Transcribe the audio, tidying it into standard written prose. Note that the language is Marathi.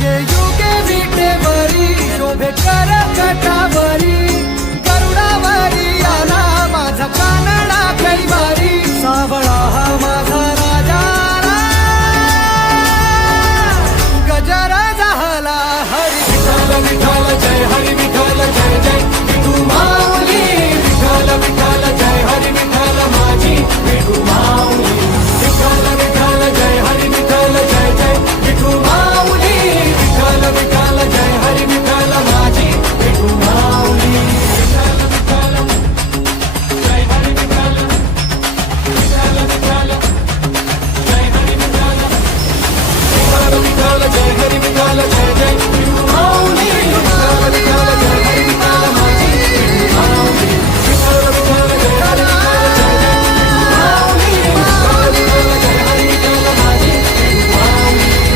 युगे युगे विटेवरी शोभे कर कटावरी गरुडावरी आला माझा कानडा कैवारी सावळा हा माझा राजा गजरा झाला हरी विठ्ठल विठ्ठल जय हरी विठ्ठल जय जय विठू माऊली विठ्ठल विठ्ठल जय हरी विठ्ठल माझी विठू माऊली विठ्ठल विठ्ठल जय हरी विठ्ठल जय जय विठू माऊली विठ्ठल विठ्ठल जय हरी विठ्ठल माझी विठू माऊली विठ्ठल विठ्ठल जय हरी विठ्ठल विठ्ठल विठ्ठल जय हरी विठ्ठल विठ्ठल विठ्ठल जय हरी